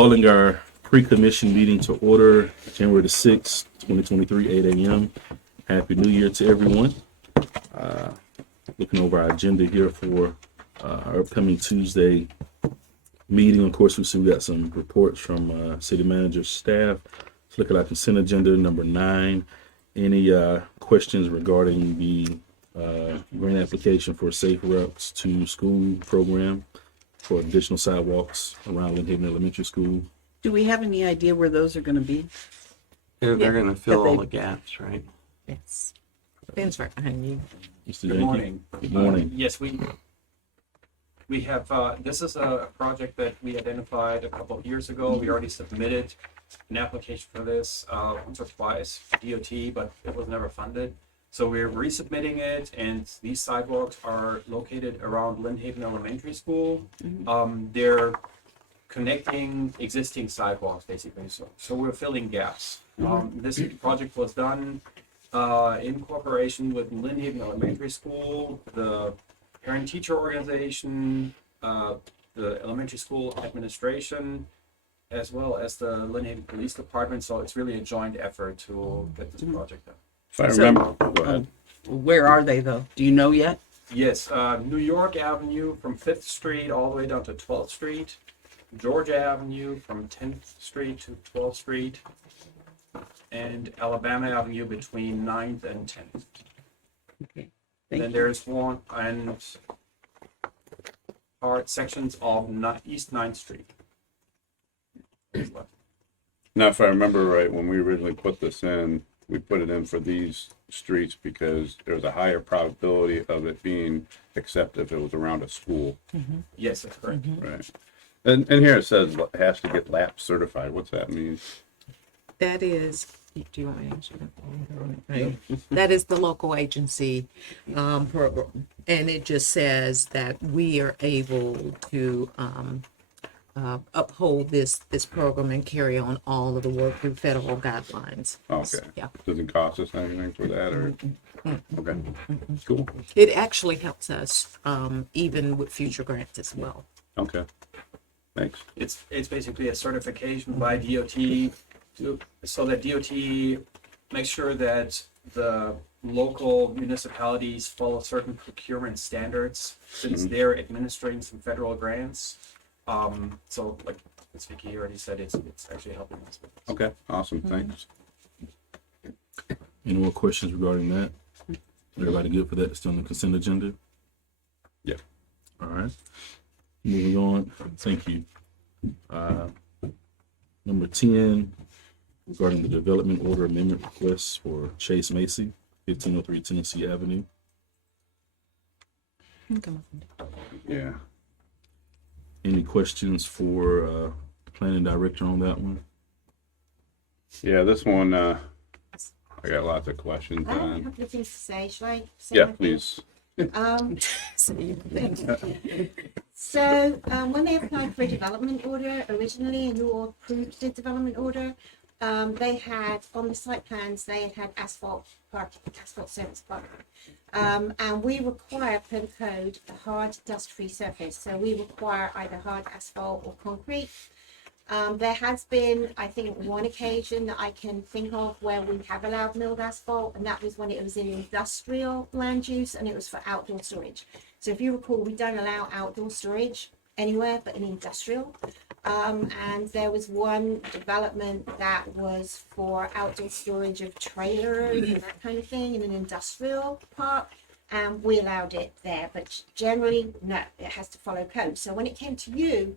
Calling our pre-commission meeting to order, January the 6th, 2023, 8 a.m. Happy New Year to everyone. Looking over our agenda here for our upcoming Tuesday meeting. Of course, we got some reports from city manager's staff. Let's look at our consent agenda, number 9. Any questions regarding the grant application for Safe Routes to School program for additional sidewalks around Lynn Haven Elementary School? Do we have any idea where those are going to be? They're going to fill Have all they- the gaps, right? Yes. Ben's right behind you. Mr. Good Yankee? morning. Good morning. Yes, we have, this is a project that we identified a couple of years ago. We already submitted an application for this once or twice, DOT, but it was never funded. So we're resubmitting it, and these sidewalks are located around Lynn Haven Elementary School. They're connecting existing sidewalks, basically. So we're filling gaps. This project was done in cooperation with Lynn Haven Elementary School, the parent-teacher organization, the elementary school administration, as well as the Lynn Haven Police Department. So it's really a joint effort to get this project done. If I So- remember, go ahead. Where are they, though? Do you know yet? Yes, New York Avenue from 5th Street all the way down to 12th Street. Georgia Avenue from 10th Street to 12th Street. And Alabama Avenue between 9th and 10th. Okay. And then there's one and part sections of East 9th Street. Now, if I remember right, when we originally put this in, we put it in for these streets because there's a higher probability of it being accepted if it was around a school, Yes, that's correct. right? And here it says it has to get LAP certified. What's that mean? That is, do you want me to answer that? Right. That is the local agency program. And it just says that we are able to uphold this program and carry on all of the work through federal guidelines. Okay. Yeah. Doesn't cost us anything for that, or? Okay, cool. It actually helps us even with future grants as well. Okay, thanks. It's basically a certification by DOT so that DOT makes sure that the local municipalities follow certain procurement standards since they're administering some federal grants. So like Ms. Vicky already said, it's actually helping us with this. Okay, awesome, thanks. Any more questions regarding that? Everybody good for that? Still on the consent agenda? Yeah. All right. Moving on. Thank you. Number 10, regarding the development order amendment request for Chase Macy, 1503 Tennessee Avenue. Yeah. Any questions for planning director on that one? Yeah, this one, I got lots of questions I have a on. couple of things to say. Shall I say Yeah, my thing? please. So when they applied for a development order originally, and you all approved the development order, they had on the site plans they had asphalt surface parking, and we require per the code a hard dust-free surface. So we require either hard asphalt or concrete. There has been, I think, one occasion that I can think of where we have allowed milled asphalt, and that was when it was in industrial land use and it was for outdoor storage. So if you recall, we don't allow outdoor storage anywhere but in industrial. And there was one development that was for outdoor storage of trailers and that kind of thing in an industrial park. And we allowed it there, but generally, no, it has to follow code. So when it came to you,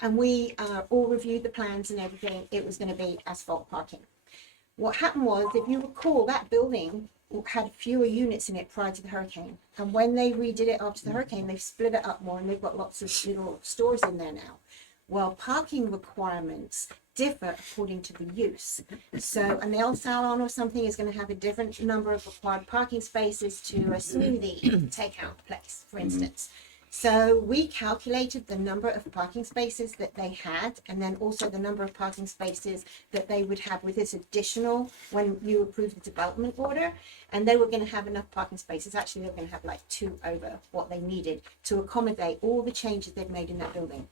and we all reviewed the plans and everything, it was going to be asphalt parking. What happened was, if you recall, that building had fewer units in it prior to the hurricane. And when they redid it after the hurricane, they've split it up more and they've got lots of little stores in there now. Well, parking requirements differ according to the use. So a nail salon or something is going to have a different number of required parking spaces to a smoothie takeout place, for instance. So we calculated the number of parking spaces that they had, and then also the number of parking spaces that they would have with this additional when you approved the development order. And they were going to have enough parking spaces. Actually, they were going to have like 2 over what they needed to accommodate all the changes they've made in that building.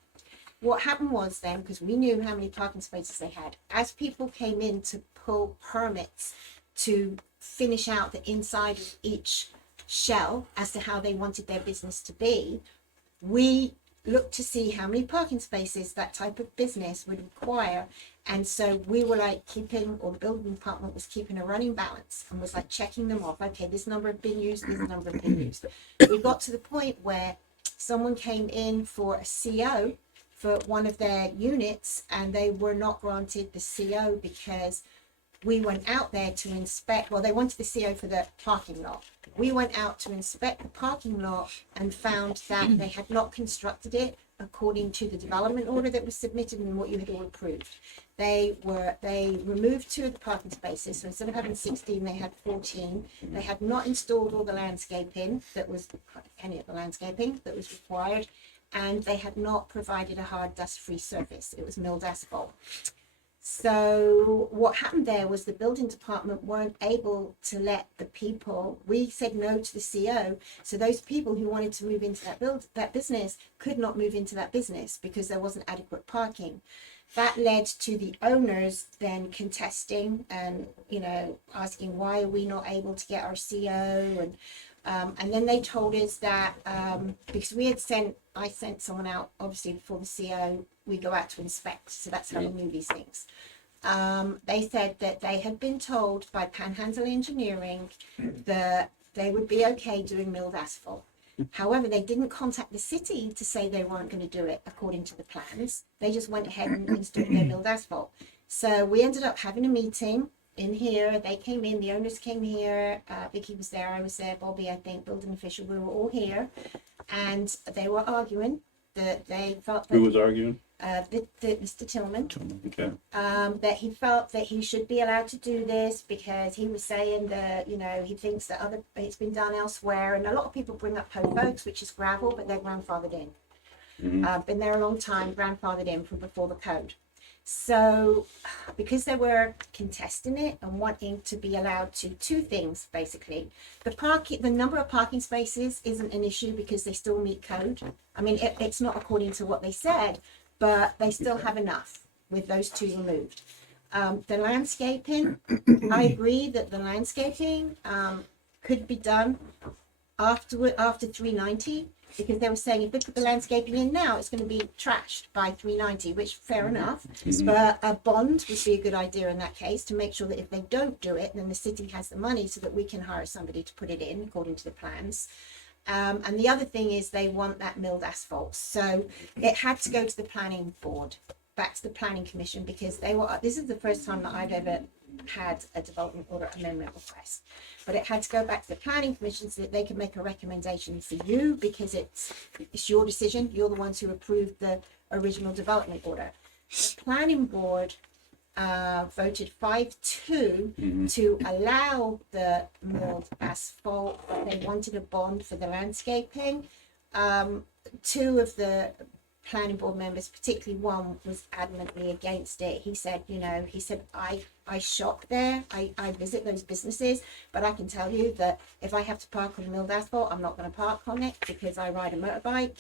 what happened was then, because we knew how many parking spaces they had, as people came in to pull permits to finish out the inside of each shell as to how they wanted their business to be, we looked to see how many parking spaces that type of business would require. And so we were like keeping, or the building department was keeping a running balance and was like checking them off. Okay, this number have been used, this number have been used. We got to the point where someone came in for a CO for one of their units and they were not granted the CO because we went out there to inspect, well, they wanted the CO for the parking lot. We went out to inspect the parking lot and found that they had not constructed it according to the development order that was submitted and what you had all approved. They removed 2 of the parking spaces, so instead of having 16, they had 14. They had not installed all the landscaping any of the landscaping that was required, and they had not provided a hard dust-free surface. It was milled asphalt. So what happened there was the building department weren't able to let the people, we said no to the CO, so those people who wanted to move into that business could not move into that business because there wasn't adequate parking. That led to the owners then contesting and, asking why are we not able to get our CO, and then they told us that because I sent someone out obviously before the CO, we go out to inspect, so that's how we knew these things. They said that they had been told by Panhandle Engineering that they would be okay doing milled asphalt. However, they didn't contact the city to say they weren't going to do it according to the plans. They just went ahead and installed their milled asphalt. So we ended up having a meeting in here. They came in, the owners came here, Vicky was there, I was there, Bobby, I think, building official, we were all here, and they were arguing that they felt that Who was arguing? Mr. Tillman, Okay. that he felt that he should be allowed to do this because he was saying that, he thinks that it's been done elsewhere, and a lot of people bring up Pope Oaks, which is gravel, but they're grandfathered in. Been there a long time, grandfathered in from before the code. So because they were contesting it and wanting to be allowed to, 2 things basically. The number of parking spaces isn't an issue because they still meet code. I mean, it's not according to what they said, but they still have enough with those 2 removed. The landscaping, I agree that the landscaping could be done after 390. Because they were saying if they put the landscaping in now, it's going to be trashed by 390, which fair enough. But a bond would be a good idea in that case to make sure that if they don't do it, then the city has the money so that we can hire somebody to put it in according to the plans. And the other thing is they want that milled asphalt. So it had to go to the planning board, back to the planning commission, because this is the first time that I've ever had a development order amendment request, but it had to go back to the planning commission so that they could make a recommendation for you because it's your decision. You're the ones who approved the original development order. The planning board voted 5-2 to allow the milled asphalt, but they wanted a bond for the landscaping. 2 of the planning board members, particularly one, was adamantly against it. He said, I shop there, I visit those businesses, but I can tell you that if I have to park on milled asphalt, I'm not going to park on it because I ride a motorbike.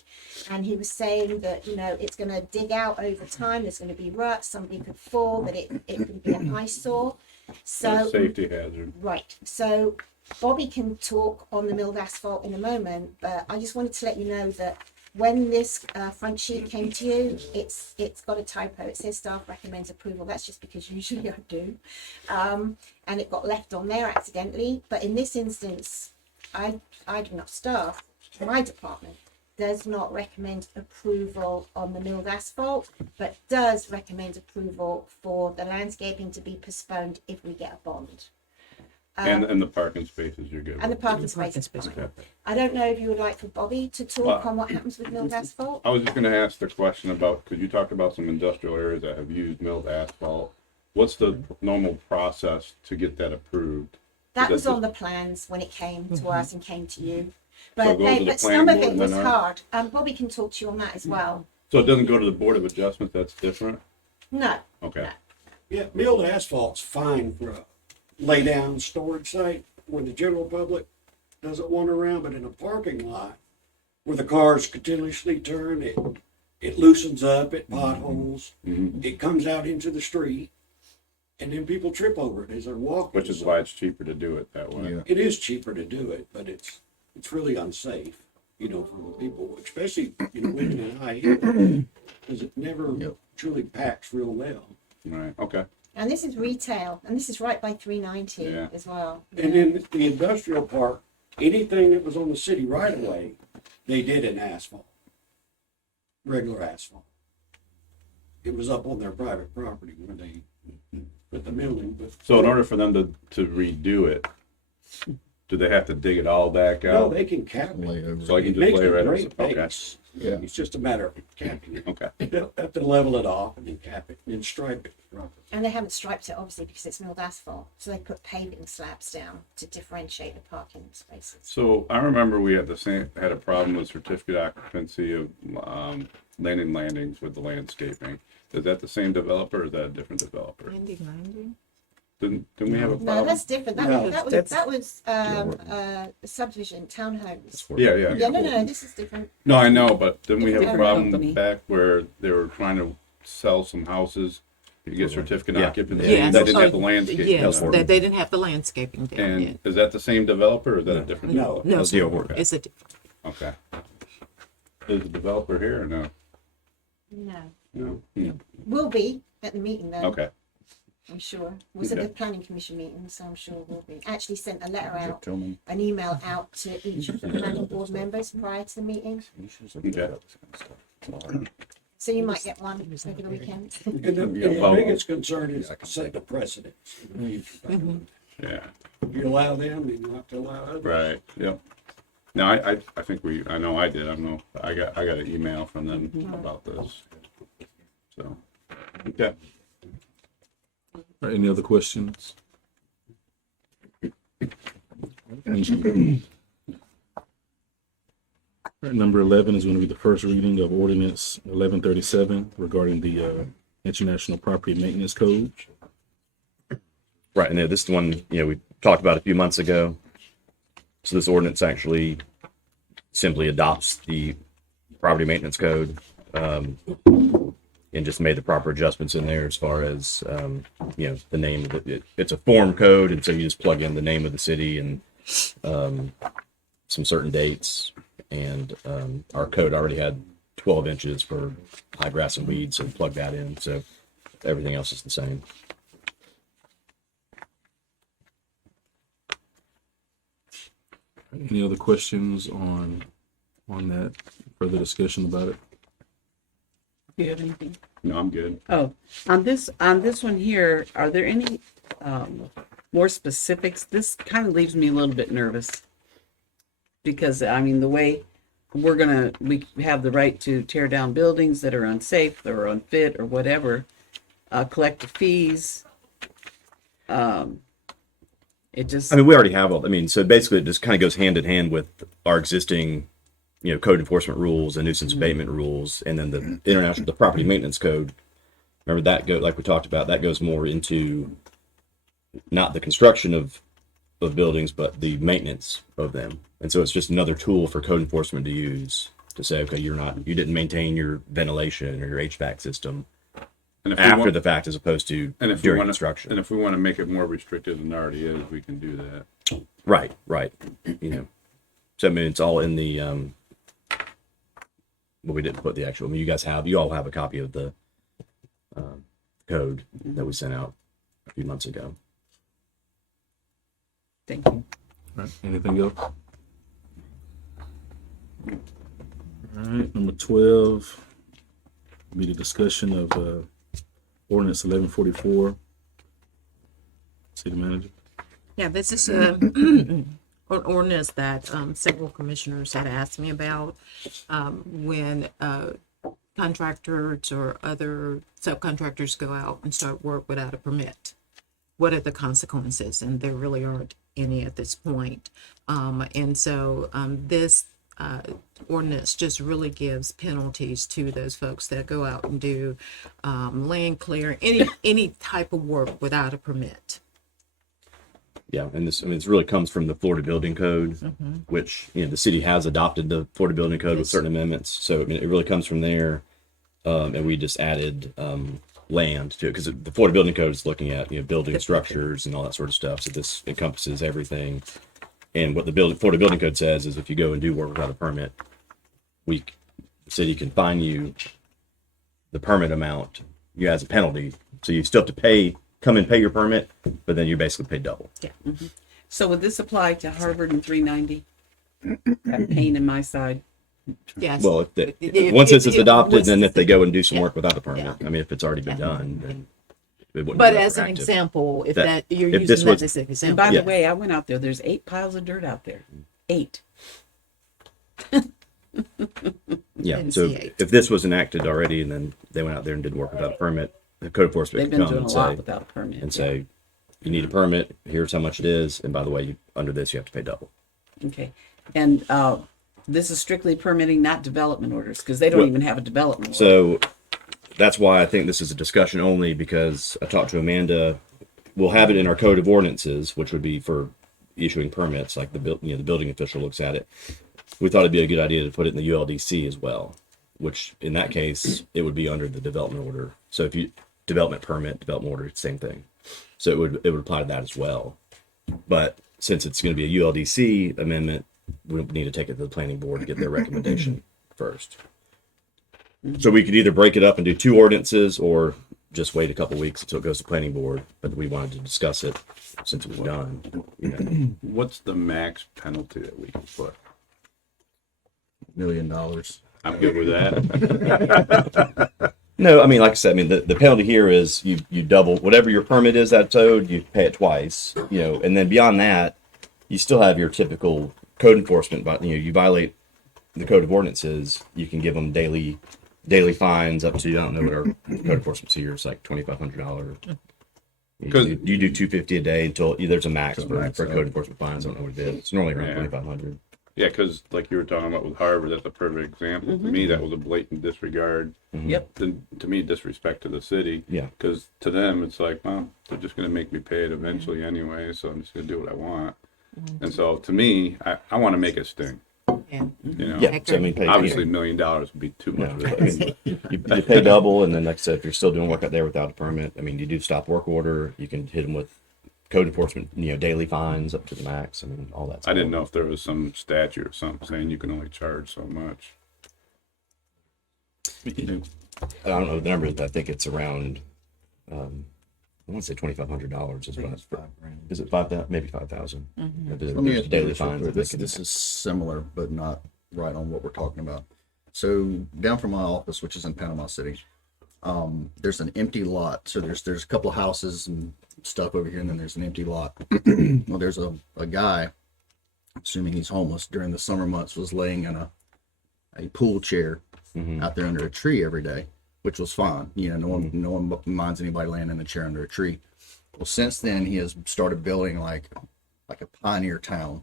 And he was saying that, it's going to dig out over time, there's going to be ruts, somebody could fall, that it could be an eyesore. So Safety hazard. Right. So Bobby can talk on the milled asphalt in a moment, but I just wanted to let you know that when this front sheet came to you, it's got a typo. It says staff recommends approval. That's just because usually I do. And it got left on there accidentally. But in this instance, I do not staff. My department does not recommend approval on the milled asphalt, but does recommend approval for the landscaping to be postponed if we get a bond. And the parking spaces you're good And the with. parking spaces. Okay. I don't know if you would like for Bobby to talk Well, on what happens with milled asphalt. I was just gonna ask the question about, because you talked about some industrial areas that have used milled asphalt. What's the normal process to get that approved? That Is was that on the plans when it came to us and came to you. So it But, goes to the but some planning of board it and was then hard. Bobby can talk to you on that as well. So it doesn't go to the Board of Adjustment, that's different? No, Okay. Yeah, milled asphalt's fine for a lay down storage site where the general public doesn't wander around, but in a parking lot where the cars continuously turn, it loosens up, it potholes, Mhm. it comes out into the street, and then people trip over it as they're walking. Which is why it's cheaper to do it that way. Yeah. It is cheaper to do it, but it's really unsafe, you know, for people, especially, you know, living in high heat, because it never Yep. truly packs real well. Right, okay. And this is retail, and this is right by 390 Yeah. as well. And then the industrial park, anything that was on the city right away, they did in asphalt, regular asphalt. It was up on their private property where they put the milling, but. So in order for them to redo it, do they have to dig it all back No, out? they can cap Lay it. over. So I can It just makes lay a right great okay. base. Yeah. It's just a matter of capping it. Okay. They'll have to level it off and then cap it and then stripe it properly. And they haven't striped it obviously because it's milled asphalt. So they put paving slabs down to differentiate the parking spaces. So I remember we had had a problem with certificate occupancy of landings with the landscaping. Is that the same developer or is that a different developer? Didn't we have a No, problem? that's different. No, That was a subdivision, townhomes. Yeah. Yeah, no, this is different. No, I know, but didn't we have a Different problem company. back where they were trying to sell some houses to get certificate Yeah. occupancy? Yes. That didn't have the landscape. Yes, done. they didn't have the landscaping down And yet. is that the same developer or is that a different? No. No, That's the over. it's a, Okay. Is the developer here or no? No. No. Will be at the meeting though. Okay. I'm sure. Was at Okay. the planning commission meeting, so I'm sure will be. I actually sent a letter out, Tillman. an email out to each of the planning board members prior to the meeting. Okay. So you might get one over the weekend. And the well- biggest concern is set the precedence. in the future. Yeah. If you allow them, then you have to allow others. Right. Yep. No, I think I know I did. I don't know. I got an email from them about this. So, okay. All right, any other questions? All right, number 11 is going to be the first reading of ordinance 1137 regarding the International Property Maintenance Code. Right, and this is the one, we talked about a few months ago. So this ordinance actually simply adopts the property maintenance code, and just made the proper adjustments in there as far as, the name of it. It's a form code, and so you just plug in the name of the city and some certain dates. And our code already had 12 inches for high grass and weeds, so we plug that in. So everything else is the same. Any other questions on that? Further discussion about it? Do you have anything? No, I'm good. Oh, on this one here, are there any more specifics? This kind of leaves me a little bit nervous because I mean the way we have the right to tear down buildings that are unsafe or unfit or whatever, collect the fees. It just I mean, we already have all. I mean, so basically, it just kind of goes hand in hand with our existing, code enforcement rules and nuisance abatement rules, and then the property maintenance code. Remember that like we talked about, that goes more into not the construction of buildings, but the maintenance of them. And so it's just another tool for code enforcement to use to say, okay, you didn't maintain your ventilation or your HVAC system And if we after want, the fact, as opposed to and if we during want construction. and if we want to make it more restricted than it already is, we can do that. Right. So I mean, it's all in the but we didn't put the actual. I mean, you all have a copy of the code that we sent out a few months ago. thank you. All right, anything else? All right, number 12 will be the discussion of ordinance 1144. City manager. yeah, this is an ordinance that several commissioners had asked me about when contractors or other subcontractors go out and start work without a permit. What are the consequences? And there really aren't any at this point. And so this ordinance just really gives penalties to those folks that go out and do land clear, any type of work without a permit. Yeah, and this really comes from the Florida Building Code, which the city has adopted the Florida Building Code with certain amendments. So I mean, it really comes from there. and we just added land to it because the Florida Building Code is looking at building structures and all that sort of stuff. So this encompasses everything. And what the Florida Building Code says is if you go and do work without a permit, the city can fine you the permit amount as a penalty. So you still have to come and pay your permit, but then you basically pay double. Yeah. So would this apply to Harvard and 390? That pain in my side. Yes. Well, once it's adopted, then if they go and do some work without a permit, I mean, if it's already been done, then it wouldn't But be as an retroactive. example, if That- you're if this using that was- as an And example. by Yeah. the way, I went out there. There's 8 piles of dirt out there. 8. Yeah. Didn't So see it. if this was enacted already, and then they went out there and did work without a permit, the code enforcement They've could been come doing a and lot say, without a permit. you need a permit. Here's how much it is, and by the way, under this you have to pay double. Okay. And this is strictly permitting, not development orders, because they don't Well, even have a development order. So that's why I think this is a discussion only, because I talked to Amanda. We'll have it in our code of ordinances, which would be for issuing permits, like the building official looks at it. We thought it'd be a good idea to put it in the ULDC as well, which in that case it would be under the development order. So if you development permit, development order, same thing. So it would apply to that as well. But since it's going to be a ULDC amendment, we need to take it to the planning board to get their recommendation first. So we could either break it up and do 2 ordinances, or just wait a couple weeks until it goes to planning board. But we wanted to discuss it since it was done. What's the max penalty that we can put? $1 million. I'm good with that. No, I mean, like I said, I mean, the penalty here is you double whatever your permit is that's owed, you pay it twice, and then beyond that, you still have your typical code enforcement, but you violate the code of ordinances, you can give them daily fines up to, I don't know what our code enforcement here is, like $2,500. You do $250 a day until there's a max for code enforcement fines. I don't know what it is. It's normally around $2,500. Yeah, because like you were talking about with Harvard, that's a perfect example. To me, that was a blatant disregard. Yep. To me, disrespect to the city. Yeah. Because to them, it's like, well, they're just going to make me pay it eventually anyway, so I'm just going to do what I want. And so to me, I want to make it sting. Yeah. Yeah, so I mean, Obviously, $1 million would be too much. No, I mean, you pay double, and then like I said, if you're still doing work out there without a permit, I mean, you do stop work order. You can hit them with code enforcement, daily fines up to the max. I mean, all that stuff. I didn't know if there was some statute or something saying you can only charge so much. I don't know the number. I think it's around. I want to say $2,500 is what. Is it 5,000? Maybe 5,000. Let me There's ask daily you this real fines. quick. This is similar, but not right on what we're talking about. So down from my office, which is in Panama City, there's an empty lot. So there's a couple of houses and stuff over here, and then there's an empty lot. Well, there's a guy, assuming he's homeless, during the summer months was laying in a pool chair out there under a tree every day, which was fine. No one minds anybody laying in a chair under a tree. Well, since then he has started building like a pioneer town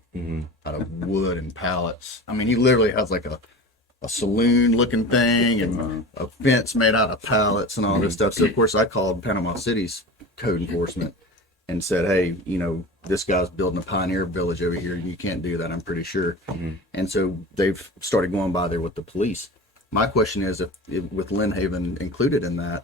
out of wood and pallets. I mean, he literally has like a saloon looking thing and a fence made out of pallets and all this stuff. So of course I called Panama City's code enforcement and said, hey, this guy's building a pioneer village over here. You can't do that, I'm pretty sure. And so they've started going by there with the police. My question is, if with Lynn Haven included in that,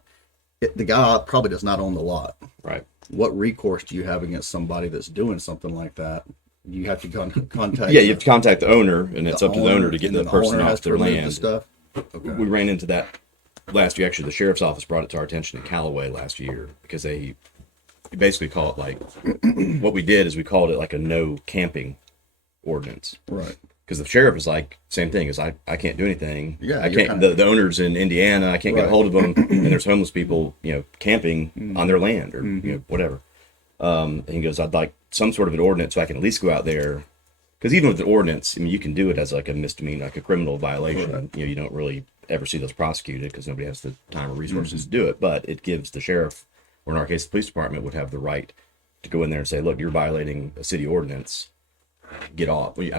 the guy probably does not own the lot. Right. What recourse do you have against somebody that's doing something like that? You have to contact. Yeah, you have to contact the owner, and it's up to the owner to get and the then person owner off has to their remove the land. stuff. Okay. We ran into that last year. Actually, the sheriff's office brought it to our attention in Callaway last year because they basically call it like what we did is we called it like a no camping ordinance. Right. Because the sheriff is like, same thing, is I can't do anything. Yeah, I you're can't, kinda- the owner's in Indiana, I can't get a Right. hold of them, and there's homeless people, camping on their land or, whatever. And he goes, I'd like some sort of an ordinance so I can at least go out there. Because even with the ordinance, I mean, you can do it as like a misdemeanor, like a criminal violation. You don't really ever see those prosecuted because nobody has the time or resources to do it. But it gives the sheriff, or in our case, the police department, would have the right to go in there and say, look, you're violating a city ordinance. Get off. I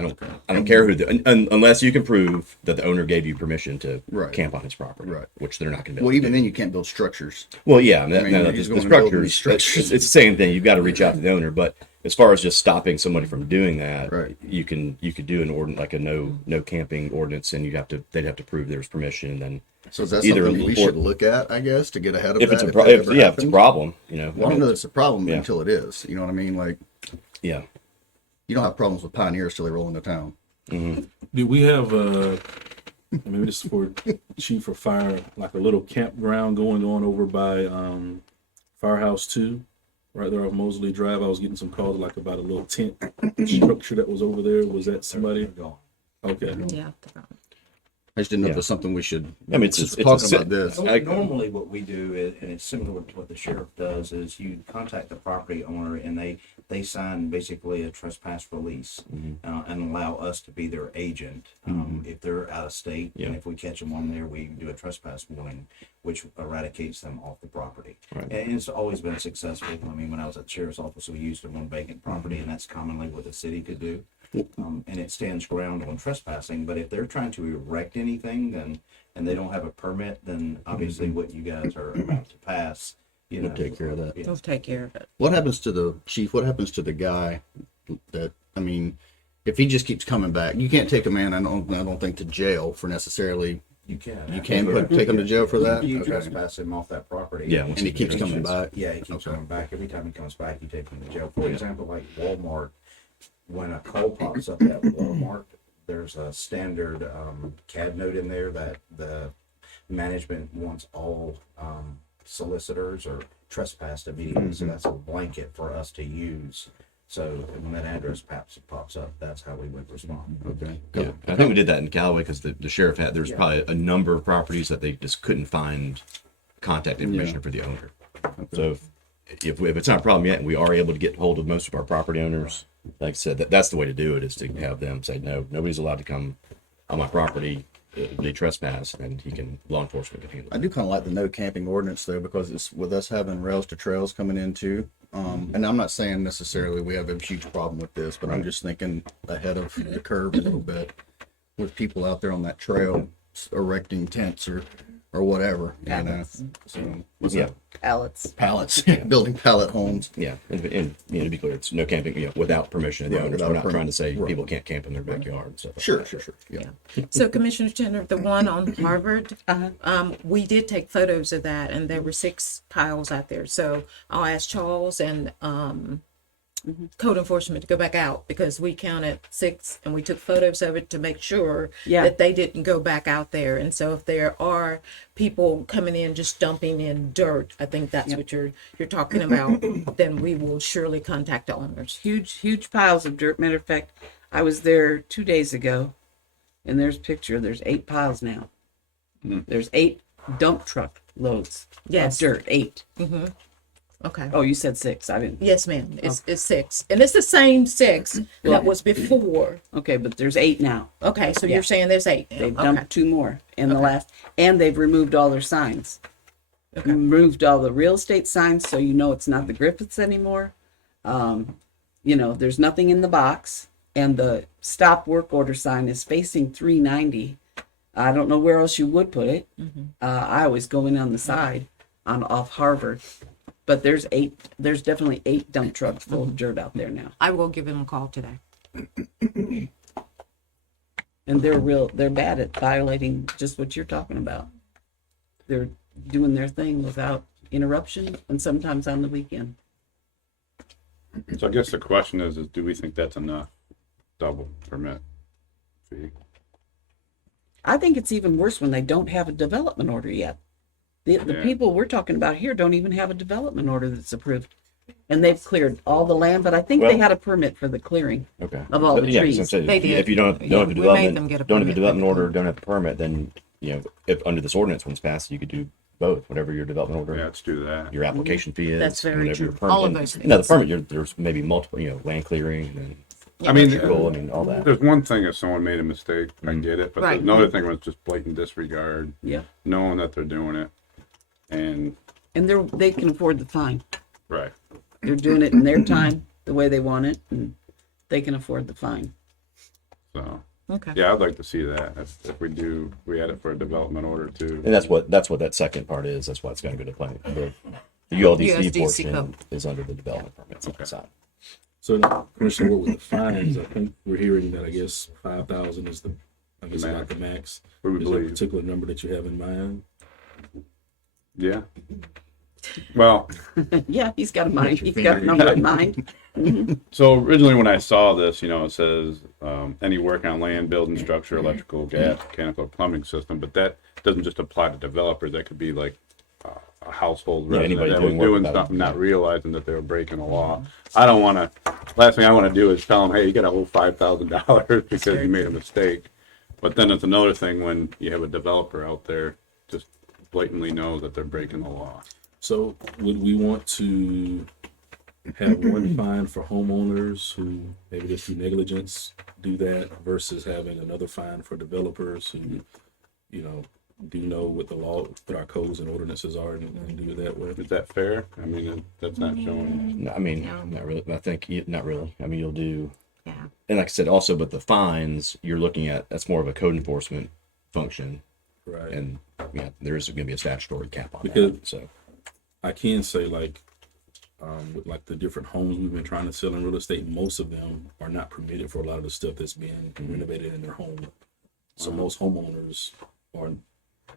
don't care who unless you can prove that the owner gave you permission to Right. camp on his property, Right. which they're not going to be. Well, able even to do. then, you can't build structures. Well, yeah, I mean, the he's going to build these structures. structures. It's the same thing. You've got to reach out to the owner, but as far as just stopping somebody from doing that, Right. you could do an ordinance like a no camping ordinance, and they'd have to prove there's permission, and then So is that Either something we report- should look at, I guess, to get ahead of If that? it's a that pro- ever if, yeah, if it's a happens? problem, you know. Well, I don't know that it's a problem Yeah. until it is. You know what I mean? Like, Yeah. you don't have problems with pioneers till they roll into town. Do we have maybe this is for chief or fire, like a little campground going on over by Firehouse 2, right there off Mosley Drive? I was getting some calls like about a little tent structure that was over there. Was that somebody? Okay. Yeah. I just didn't know if Yeah. it was something we should. I mean, it's since a we're talking si- about this. Normally, what we do, and it's similar to what the sheriff does, is you contact the property owner and they sign basically a trespass release and allow us to be their agent if they're out of state. Yeah. And if we catch them on there, we do a trespass warning, which eradicates them off the property. Right. And it's always been successful. I mean, when I was at the sheriff's office, we used them on vacant property, and that's commonly what the city could do. And it stands ground on trespassing, but if they're trying to erect anything, then, and they don't have a permit, then obviously what you guys are about to pass, you know. We'll take care of that. yeah. We'll take care of it. What happens to the chief? What happens to the guy that, I mean, if he just keeps coming back, you can't take a man, I don't think, to jail for necessarily, You can. you can take him to jail for that? You Okay. trespass him off that property. Yeah. And he keeps coming back? Yeah, he keeps coming back. Every time he comes back, you take him to jail. For example, like Walmart, when a call pops up at Walmart, there's a standard CAD note in there that the management wants all solicitors or trespassed immediately. So that's a blanket for us to use. So when that address pops up, that's how we would respond. Okay. Yeah, I think we did that in Callaway because the sheriff had, there's probably a number of properties that they just couldn't find contact information for the owner. So if it's not a problem yet and we are able to get hold of most of our property owners, like I said, that's the way to do it, is to have them say, no, nobody's allowed to come on my property, they trespass, and law enforcement can handle I it. do kind of like the no camping ordinance though, because it's with us having rails to trails coming in too. And I'm not saying necessarily we have a huge problem with this, but I'm just thinking ahead of the curve a little bit with people out there on that trail erecting tents or whatever, you know. So, Yeah, Pallets. pallets, building pallet homes. yeah, and to be clear, it's no camping, without permission of the Right, owners. without We're a not permit. trying to say Right. people can't camp in their backyard and stuff. Sure. Yeah. So Commissioner Tender, the one on Harvard, Uh-huh. we did take photos of that and there were 6 piles out there. So I'll ask Charles and code enforcement to go back out because we counted 6 and we took photos of it to make sure Yeah. that they didn't go back out there. And so if there are people coming in just dumping in dirt, I think that's what you're talking about, then we will surely contact the owners. Huge piles of dirt. Matter of fact, I was there 2 days ago, and there's a picture. There's 8 piles now. There's 8 dump truck loads Yes. of dirt. 8. Okay. Oh, you said 6. I didn't. Yes, ma'am. It's 6, and it's the same 6 that was before. Okay, but there's 8 now. Okay, so Yeah. you're saying there's 8 now. They've Okay. dumped 2 more in the last, and they've removed all their signs. Removed all the real estate signs, so you know it's not the Griffiths anymore. There's nothing in the box, and the stop work order sign is facing 390. I don't know where else you would put it. I always go in on the side off Harvard, but there's definitely 8 dump trucks full of dirt out there now, I will give him a call today. and they're bad at violating just what you're talking about. They're doing their thing without interruption, and sometimes on the weekend. So I guess the question is do we think that's enough double permit fee? I think it's even worse when they don't have a development order yet. The Yeah. people we're talking about here don't even have a development order that's approved. And they've cleared all the land, but I think they Well- had a permit for the clearing Okay. of all the Yeah, 'cause I'm trees. saying They if you did. don't Yeah, have a we made development, them get a don't have a permit. development order, don't have a permit, then if under this ordinance one's passed, you could do both. Whatever your development order, Yeah, let's do that. your application fee is. That's very and whatever true. your permit- All of and- those No, the things. permit, there's maybe multiple, land clearing and I mean, electrical, all that. there's one thing if someone made a mistake, I get it, but Right. there's another thing was just blatant disregard, Yeah, knowing that they're doing it. And, and they can afford the fine. right. They're doing it in their time, the way they want it, and they can afford the fine. So, Okay. yeah, I'd like to see that. If we had it for a development order too. And that's what that second part is. That's why it's going to go to planning. The ULDC USDC portion code. is under the development permits side. So, Commissioner, what with the fines, I think we're hearing that I guess 5,000 is the I guess about the max. What do we Is there a believe? particular number that you have in mind? Yeah. Well, Yeah, he's got a mind. He's got a number in mind. so originally when I saw this, it says any work on land, building, structure, electrical, gas, mechanical, plumbing system, but that doesn't just apply to developers. That could be like a household Yeah, resident anybody that was doing work doing without- something, not realizing that they were breaking the law. I don't want to. Last thing I want to do is tell them, hey, you got to owe $5,000 because you made a mistake. But then it's another thing when you have a developer out there just blatantly knows that they're breaking the law. So would we want to have one fine for homeowners who maybe just through negligence do that versus having another fine for developers who, do know what the law, what our codes and ordinances are and do it that way? Is that fair? I mean, that's not showing. No, I mean, not really. I think not really. I mean, you'll do, Yeah. and like I said, also, but the fines you're looking at, that's more of a code enforcement function, Right. and there is going to be a statutory cap on Because- that. So I can say with like the different homes we've been trying to sell in real estate, most of them are not permitted for a lot of the stuff that's being renovated in their home. So most homeowners are in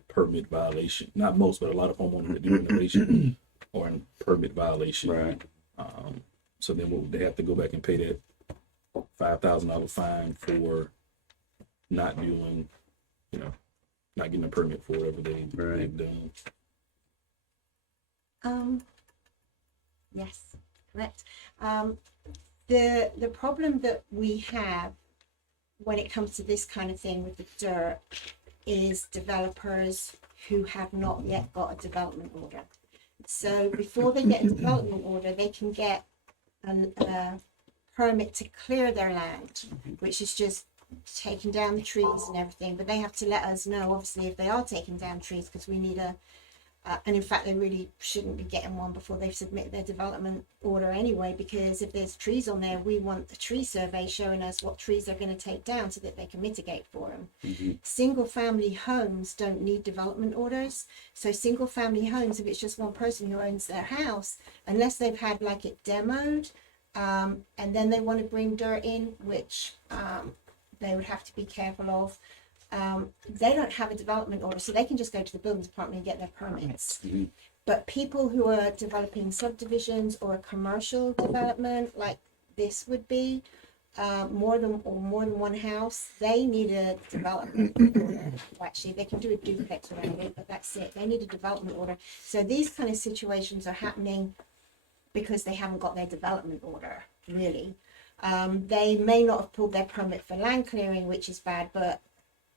permit violation. Not most, but a lot of homeowners that do renovation are in permit violation. Right. So then they have to go back and pay that $5,000 fine for not doing, not getting a permit for whatever they've done. Yes, correct. The problem that we have when it comes to this kind of thing with the dirt is developers who have not yet got a development order. So before they get a development order, they can get a permit to clear their land, which is just taking down the trees and everything. But they have to let us know, obviously, if they are taking down trees, because we need and in fact, they really shouldn't be getting one before they've submitted their development order anyway, because if there's trees on there, we want a tree survey showing us what trees they're going to take down so that they can mitigate for them. Mm-hmm. Single family homes don't need development orders. So single family homes, if it's just one person who owns their house, unless they've had like it demoed, and then they want to bring dirt in, which they would have to be careful of. They don't have a development order, so they can just go to the building department and get their permits. But people who are developing subdivisions or a commercial development like this would be, more than one house, they need a development order. Actually, they can do a duplex around it, but that's it. They need a development order. So these kind of situations are happening because they haven't got their development order, really. They may not have pulled their permit for land clearing, which is bad, but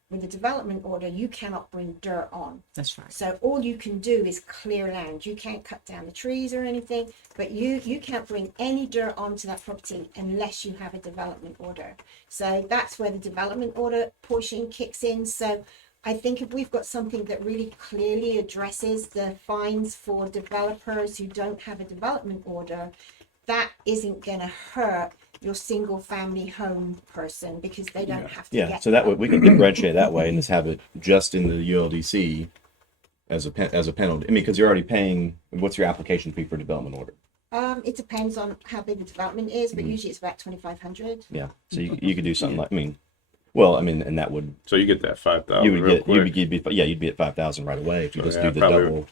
with a development order, you cannot bring dirt on. That's right. So all you can do is clear land. You can't cut down the trees or anything, but you can't bring any dirt onto that property unless you have a development order. So that's where the development order portion kicks in. So I think if we've got something that really clearly addresses the fines for developers who don't have a development order, that isn't going to hurt your single family home person because they don't have to get so that way we can differentiate that way and just have it just in the ULDC as a penalty. I mean, because you're already paying. What's your application fee for development order? It depends on how big the development is, but usually it's about 2,500. Yeah, so you could do something like, and that would, So you get that 5,000. you'd quick. be at 5,000 right away if you So, just yeah, do the probably- double.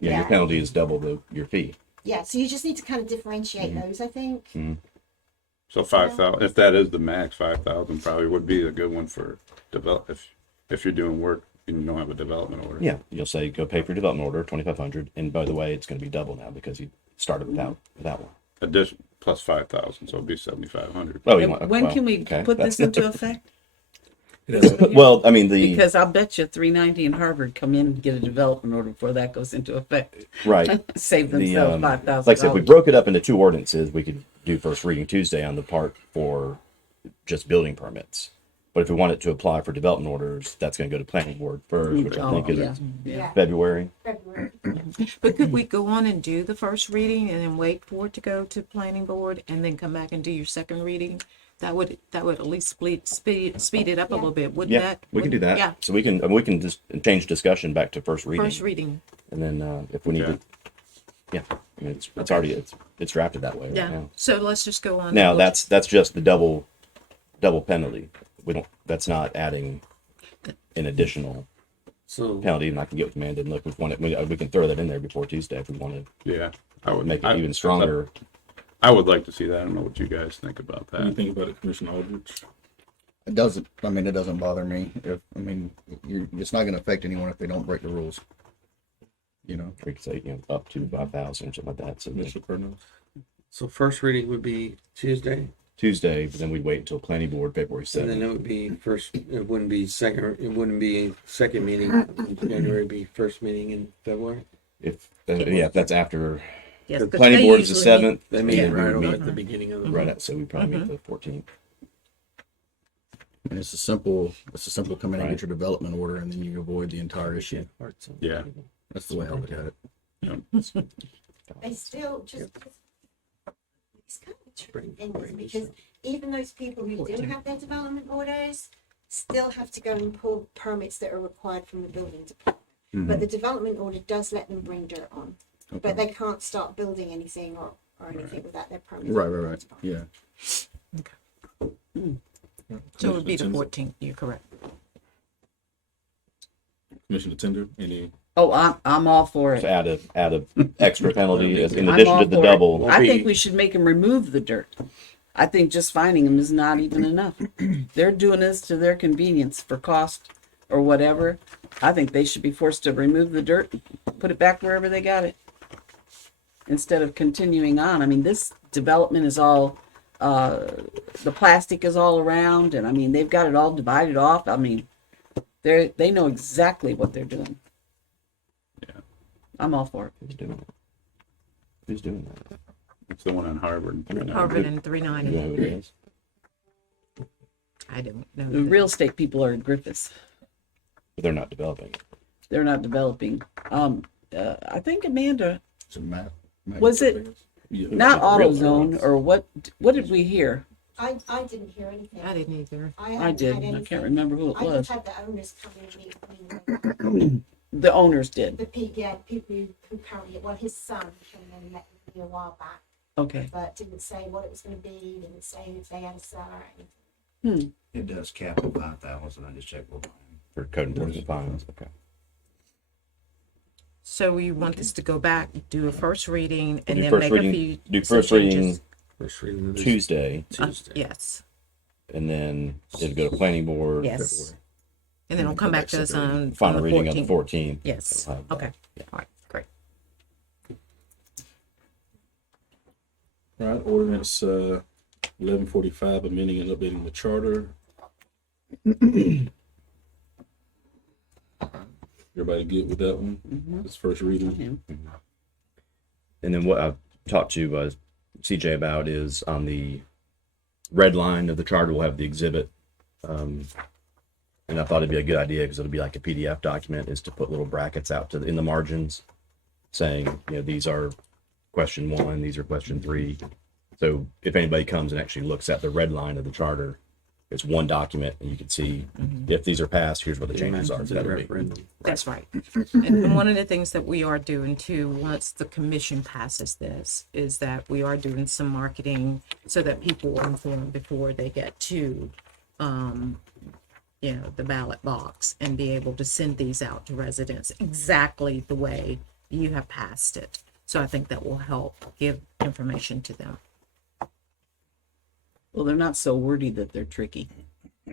Your Yeah. penalty is double your fee. Yeah, so you just need to kind of differentiate those, I think. So 5,000. If that is the max, 5,000 probably would be a good one for develop. If you're doing work and you don't have a development order. Yeah, you'll say go pay for your development order, 2,500, and by the way, it's going to be double now because you started without one. Addition plus 5,000, so it'd be 7,500. Oh, When can we put this into effect? Well, I mean Because I'll bet you 390 and Harvard come in and get a development order before that goes into effect. right. Save themselves $5,000. Like I said, if we broke it up into two ordinances, we could do first reading Tuesday on the part for just building permits. But if we want it to apply for development orders, that's going to go to planning board first, which I think is yeah. February. February. But could we go on and do the first reading and then wait for it to go to planning board and then come back and do your second reading? That would at least speed it up a little bit, wouldn't Yeah, that? we can do that. Yeah, So we can just change discussion back to first reading. first reading. And then if we need Okay. to, yeah, I mean, it's already, it's drafted that way right Yeah, now. so let's just go on. Now that's just the double penalty. That's not adding an additional So, penalty, and I can get with Amanda and look, we can throw that in there before Tuesday if we want Yeah, I to would make it even stronger. I would like to see that. I don't know what you guys think about What do you that. think about it, Commissioner Aldridge? It doesn't, I mean, it doesn't bother me. It's not gonna affect anyone if they don't break the rules. You know, We could say, up to 5,000 or something like that. So Commissioner Pernell? so first reading would be Tuesday, Tuesday, but then we'd wait until planning board February and then 7th. it would be first, it wouldn't be second meeting in January, it'd be first meeting in February. If that's after Yes, The 'cause planning they board is the usually meet- 7th. They and meet then we right would over meet at the beginning of the right at, so we probably meet the 14th. and it's a simple come in and get your development order and then you avoid the entire issue. Yeah. That's the way I look at it. They still just, it's kind of a tricky thing, isn't it? Because even those people who do have their development orders still have to go and pull permits that are required from the building department. But the development order does let them bring dirt on, but they can't start building anything or anything without their permit. Right. Yeah. So it would be the 14th, you're correct. Commissioner Tender, any? Oh, I'm all for So it. add a extra penalty in I'm addition all to the for it. double. I think we should make them remove the dirt. I think just finding them is not even enough. They're doing this to their convenience for cost or whatever. I think they should be forced to remove the dirt, put it back wherever they got it, instead of continuing on. I mean, this development is all, the plastic is all around, and I mean, they've got it all divided off. I mean, they know exactly what they're doing. Yeah. I'm all for it. Who's doing it? Who's doing that? It's the one on Harvard. Harvard and Do 390. you know who it is? I don't know. The real estate people are at Griffiths. But they're not developing. They're not developing. I think Amanda, It's a map. Was it- Yeah, not real- AutoZone, or what did we hear? I didn't hear anything. I didn't either. I I haven't did. had I anything. can't remember who it I was. just had the owners come in and meet The owners did. the people who currently, well, his son came in and met with me a while back, Okay. but didn't say what it was gonna be, didn't say if they had a seller or anything. It does cap at 5,000. I just checked with mine. For code enforcement fines. Okay. So you want this to go back, do a first reading, and Do then first make reading- a few Do some first reading changes? First reading of this Tuesday, Tuesday. Yes, and then it'll go to planning board. yes. And then it'll come back to us on Final the reading on the 14th. 14th. Yes, We'll have that. okay, all right, great. All right, ordinance 1145, amending and updating the charter. Everybody good with that one? This first reading. And then what I've talked to CJ about is on the red line of the charter, we'll have the exhibit. And I thought it'd be a good idea because it'll be like a PDF document, is to put little brackets out in the margins saying, these are question 1, these are question 3. So if anybody comes and actually looks at the red line of the charter, it's one document and you can see if these are passed, here's what the changes are. To the referendum. That's right. And one of the things that we are doing too, once the commission passes this, is that we are doing some marketing so that people are informed before they get to, the ballot box, and be able to send these out to residents exactly the way you have passed it. So I think that will help give information to them. Well, they're not so wordy that they're tricky.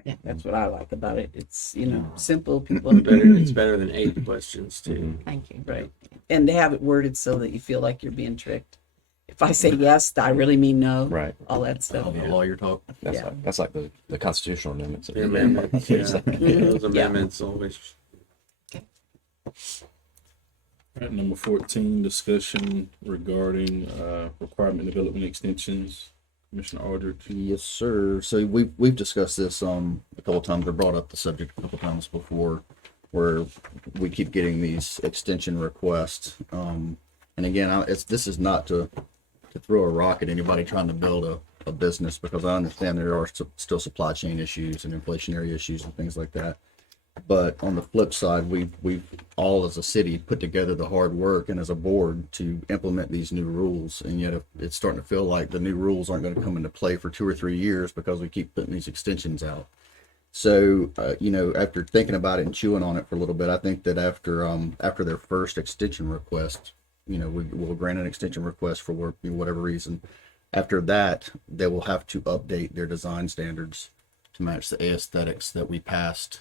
Yeah. That's what I like about it. It's, simple, people It's better than 8 questions too. Thank you. right. And to have it worded so that you feel like you're being tricked. If I say yes, I really mean no. Right. All that stuff. All the lawyer talk. That's like the constitutional amendments. The amendments, yeah. Those amendments always. All right, number 14, discussion regarding requirement development extensions. Commissioner Aldridge. Yes, sir. So we've discussed this a couple times, or brought up the subject a couple times before, where we keep getting these extension requests. And again, this is not to throw a rock at anybody trying to build a business, because I understand there are still supply chain issues and inflationary issues and things like that. But on the flip side, we've all as a city put together the hard work and as a board to implement these new rules, and yet it's starting to feel like the new rules aren't going to come into play for 2 or 3 years because we keep putting these extensions out. So, after thinking about it and chewing on it for a little bit, I think that after their first extension request, we'll grant an extension request for whatever reason. After that, they will have to update their design standards to match the aesthetics that we passed.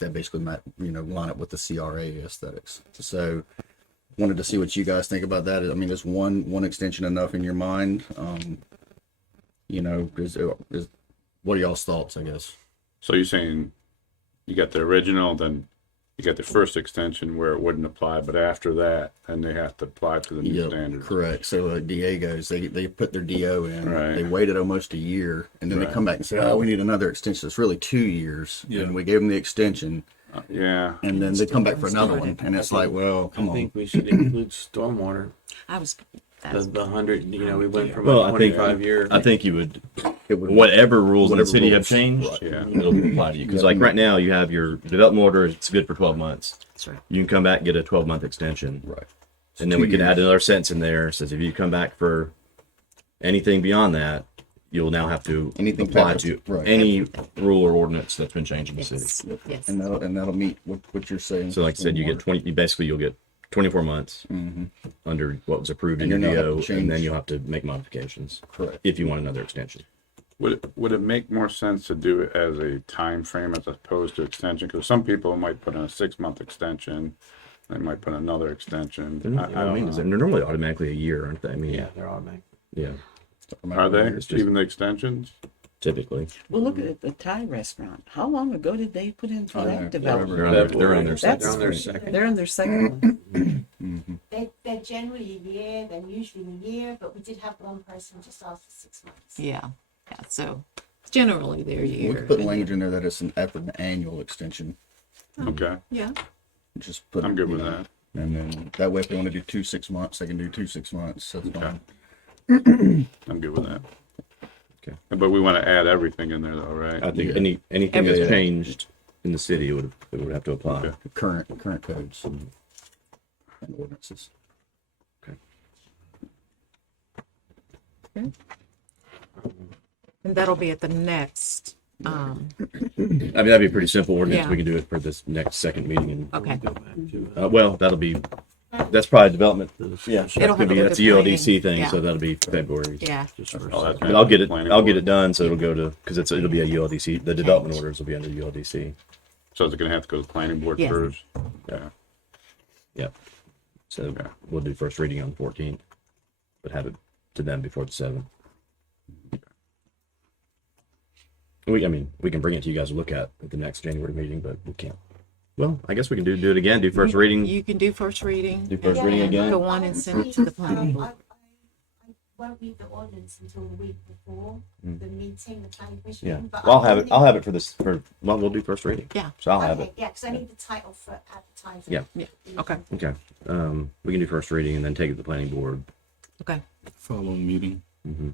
That basically line up with the CRA aesthetics. So, wanted to see what you guys think about that. I mean, is one extension enough in your mind? What are y'all's thoughts? I guess. So you're saying you got the original, then you got the first extension where it wouldn't apply, but after that, then they have to apply to the new Yep, standards. correct. So Diego's, they put their DO in. Right. They waited almost a year, and then they Right. come back and say, "Oh, we need another extension." It's really 2 years, Yeah. and we gave them the extension, Yeah. and then they come back for another one, and it's like, well, I come on. think we should include stormwater, I was, the, that's, the 100, we went from Well, a I think 25-year. I think you would It would whatever rules in the Whatever city have rules. changed, Right. Yeah. it'll apply to you. Because like right now, you have your development order. It's good for 12 months. that's right. You can come back and get a 12-month extension, right. and then we could add another sentence in there says if you come back for anything beyond that, you'll now have to Anything apply past- to right. any rule or ordinance that's been changed in the city. Yes, yes. And that'll meet what you're saying. So like I said, you get 20. Basically, you'll get 24 months Mm-hmm. under what was approved in And your you're not having DO, to and then change. you'll have to make modifications Correct. if you want another extension. Would it make more sense to do it as a time frame as opposed to extension? Because some people might put in a 6-month extension, they might put another extension. I don't know. They're normally automatically a year, aren't they? I mean, Yeah, they're automatic. yeah, Are they It's just- even the extensions? typically. Well, look at the Thai restaurant. How long ago did they put in for I know, that development? They're on their That's- They're on their second. They're in their second one. They're generally a year, they're usually a year, but we did have one person just ask for 6 months. Yeah, yeah, so generally they're a year. We could put and language in there that it's after an annual extension. Okay, Yeah, Just put. I'm good you with know, that. And then that way, if they want to do 2 6 months, they can do 2 6 months. That's Okay. fine. I'm good with that. Okay. But we want to add everything in there though, right? I think Yeah. anything that's Everything. changed in the city it would have to apply. Okay. Current codes and ordinances. and that'll be at the next, I mean, that'd be a pretty simple ordinance. Yeah. We can do it for this next second meeting. And, okay. well, that's probably development. Yeah, It'll have to go that's to a planning. ULDC thing, Yeah. so that'll be February. Yeah, Oh, that's But I'll get it. planning I'll get board. it done, so it'll go to because it'll be a ULDC. The development orders will be under ULDC. So is it gonna have to go to the planning board Yes. first? Yeah. Yep. So Okay. we'll do first reading on the 14th, but have it to them before the 7th. We can bring it to you guys to look at the next January meeting, but we can't. Well, I guess we can do it again. Do first reading. you can do first reading. Do first Yeah, reading yeah, again. Go on and send it to the planning board. I won't read the ordinance until the week before Mm. the meeting, the planning commission. Yeah. meeting, but Well, I'll I have it. need- I'll have it for this. Well, we'll do first reading. Yeah. So I'll have Okay, it. yeah, because I need the title for advertising. Yeah. Yeah, okay, Okay. We can do first reading and then take it to the planning board. okay. Following meeting. Mm-hmm.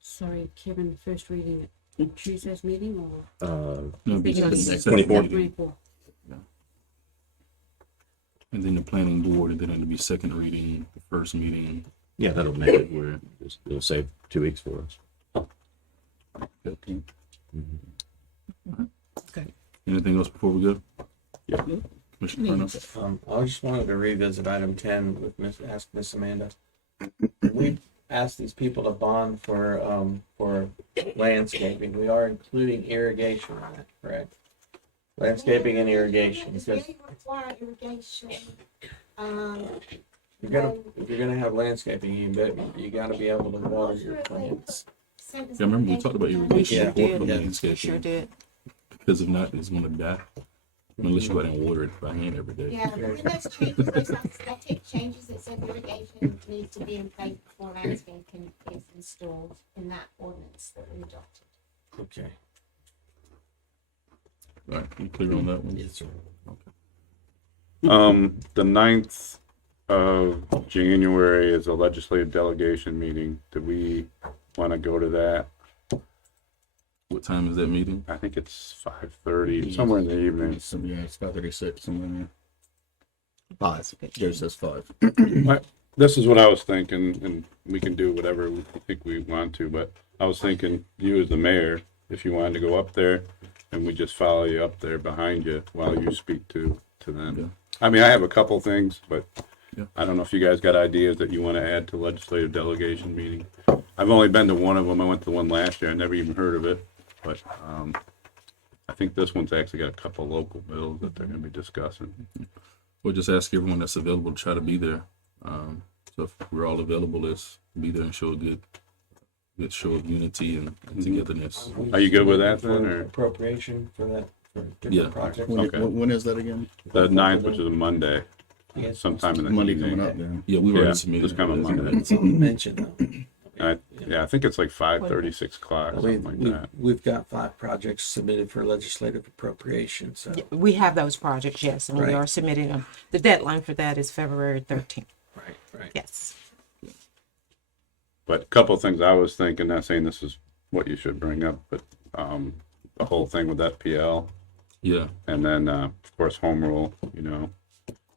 Sorry, Kevin, first reading at Tuesday's meeting or? No, it'd be Thinking the of next 24th. meeting. 24. And then the planning board, and then it'll be second reading, the first meeting. Yeah, that'll make it where it'll save 2 weeks for us. 15th. Okay. Anything else before we go? Yeah. Commissioner Prano? I just wanted to revisit item 10 with ask Miss Amanda. We asked these people to bond for landscaping. We are including irrigation on it, correct? Landscaping and irrigation. It's Because really require irrigation. if you're gonna have landscaping, you gotta be able to water your plants. Yeah, I remember we talked about We irrigation. sure before did. for We landscaping, sure did. Because if not, it's gonna die. Unless you go out and water it by hand every day. Yeah, but with those changes, those aesthetic changes, it said irrigation needs to be in place before landscaping is installed in that ordinance that we adopted. Okay. All right, you clear on that one? Yes, sir. The 9th of January is a legislative delegation meeting. Do we want to go to that? What time is that meeting? I think it's 5:30, somewhere in the evening. It's 5:36 somewhere in there. 5. Joe says 5. This is what I was thinking, and we can do whatever we think we want to, but I was thinking you as the mayor, if you wanted to go up there, and we just follow you up there behind you while you speak to them. Yeah. I mean, I have a couple things, but Yeah. I don't know if you guys got ideas that you want to add to legislative delegation meeting. I've only been to one of them. I went to one last year. I never even heard of it, but I think this one's actually got a couple local bills that they're going to be discussing. We'll just ask everyone that's available to try to be there. So if we're all available, let's be there and show a good show of unity and togetherness. Are you good with that For then, or appropriation for that, for different Yeah. projects? Okay. When is that again? the 9th, which is a Monday, Yes. sometime in the Monday evening. coming up then. Yeah, we Yeah, already submitted. just come on Monday. That's something to mention though. Yeah, I think it's like 5:30, 6 o'clock, something like that. We've got 5 projects submitted for legislative appropriation, so. Yeah, we have those projects, yes, and we Right. are submitting them. The deadline for that is February 13th. Right. Yes. But a couple of things I was thinking, not saying this is what you should bring up, but the whole thing with FPL, Yeah, and then of course home rule,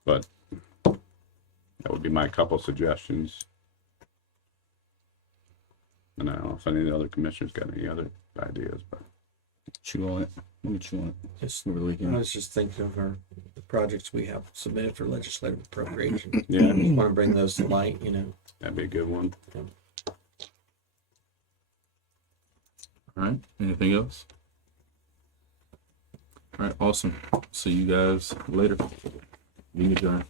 but that would be my couple suggestions. And I don't know if any of the other commissioners got any other ideas, but Chew on it. Let me chew on it. Just, Over the I weekend. was just thinking of the projects we have submitted for legislative appropriation. yeah, I just want to bring those to light, that'd be a good one. all right. Anything else? All right, awesome. See you guys later. Meeting adjourned.